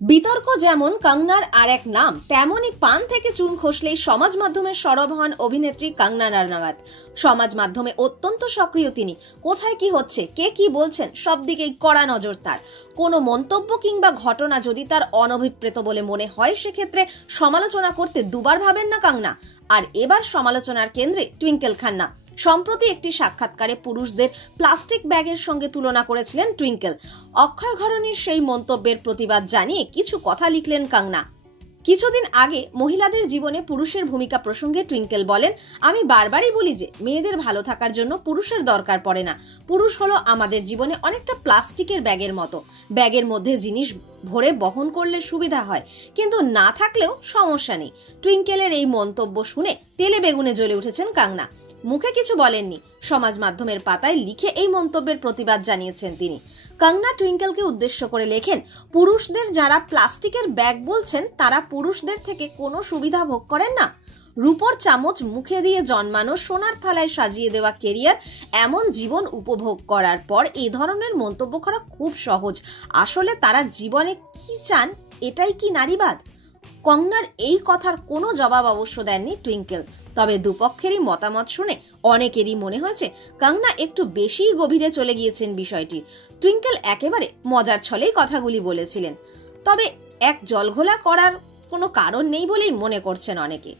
বিতর্ক যেমন কঙ্গনার আর এক নাম, তেমনই পান থেকে চুন খসলেই সমাজ মাধ্যমে সরব হন অভিনেত্রী কঙ্গনা রানাওয়াত। সমাজ মাধ্যমে অত্যন্ত সক্রিয় তিনি। কোথায় কি হচ্ছে, কে কি বলছেন, সব দিকেই কড়া নজর তার। কোনো মন্তব্য কিংবা ঘটনা যদি তার অনভিপ্রেত বলে মনে হয়, সেক্ষেত্রে সমালোচনা করতে দুবার ভাবেন না কঙ্গনা। আর এবার সমালোচনার কেন্দ্রে টুইঙ্কেল খান্না। সম্প্রতি একটি সাক্ষাৎকারে পুরুষদের প্লাস্টিক ব্যাগের সঙ্গে তুলনা করেছিলেন টুইঙ্কেল। অক্ষয় ঘরণীর সেই মন্তব্যের প্রতিবাদ জানিয়ে কিছু কথা লিখলেন কঙ্গনা। কিছুদিন আগে মহিলাদের জীবনে পুরুষের ভূমিকা প্রসঙ্গে টুইঙ্কেল বলেন, আমি বারবারই বলি যে মেয়েদের ভালো থাকার জন্য পুরুষের দরকার পড়ে না। পুরুষ হলো আমাদের জীবনে অনেকটা প্লাস্টিকের ব্যাগের মতো। ব্যাগের মধ্যে জিনিস ভরে বহন করলে সুবিধা হয়, কিন্তু না থাকলেও সমস্যা নেই। টুইঙ্কেলের এই মন্তব্য শুনে তেলে বেগুনে জ্বলে উঠেছেন কঙ্গনা। মুখে কিছু বলেননি, সমাজ মাধ্যমের পাতায় লিখে এই মন্তব্যের প্রতিবাদ জানিয়েছেন তিনি। কঙ্গনা টুইঙ্কেলকে উদ্দেশ্য করে লেখেন, পুরুষদের যারা প্লাস্টিকের ব্যাগ বলছেন, তারা পুরুষদের থেকে কোনো সুবিধা ভোগ করেন না। রূপোর চামচ মুখে দিয়ে জন্মানো, সোনার থালায় সাজিয়ে দেওয়া কেরিয়ার, এমন জীবন উপভোগ করার পর এই ধরনের মন্তব্য করা খুব সহজ। আসলে তারা জীবনে কি চান, এটাই কি নারীবাদ? কঙ্গনার এই কথার কোনো জবাব অবশ্য দেননি টুইঙ্কেল। তবে দুপক্ষেরই মতামত শুনে অনেকেরই মনে হয়েছে কঙ্গনা একটু বেশিই গভীরে চলে গিয়েছেন বিষয়টি। টুইঙ্কেল একেবারে মজার ছলেই কথাগুলি বলেছিলেন, তবে এক জলঘোলা করার কোনো কারণ নেই বলেই মনে করছেন অনেকে।